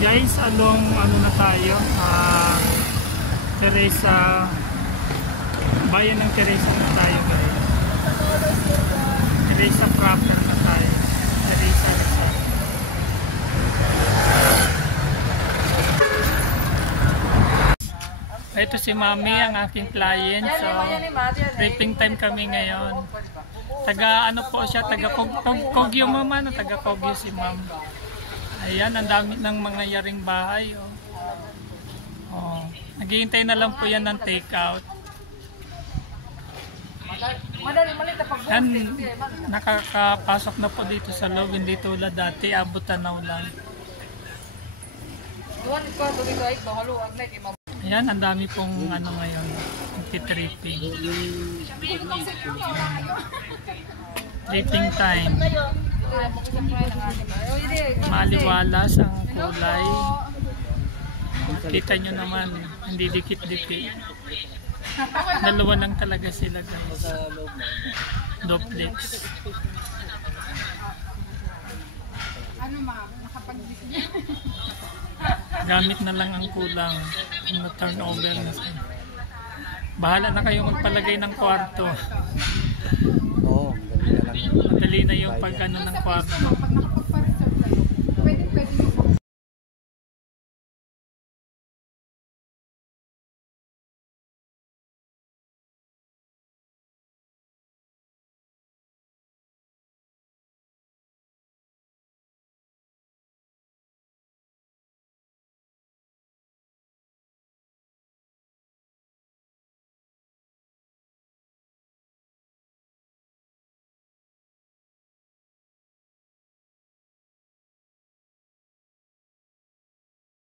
Guys, along ano na tayo, Teresa, bayan ng Teresa na tayo guys. Teresa proper na tayo. Teresa Rizal. Ito si Mami, ang aking client. So, raping time kami ngayon. Taga ano po siya, taga Kogyo mama, no? Taga Kogyo si Ma'am. Ayan, ang dami ng mga yaring bahay. Oh. Naghihintay na lang po yan ng take out. Yan, nakakapasok na po dito sa loob, hindi tulad dati, abot tanaw lang. Ayan, ang dami pong ano ngayon, anti-tripping. Tripping time. Maliwalas ang kulay. Kita nyo naman, hindi dikit-dikit. Dalawa lang talaga sila guys. Duplex. Gamit na lang ang kulang. Turnover na sila. Bahala na kayo magpalagay ng kwarto. Oo, Madali na yung pag ano ng kwarto.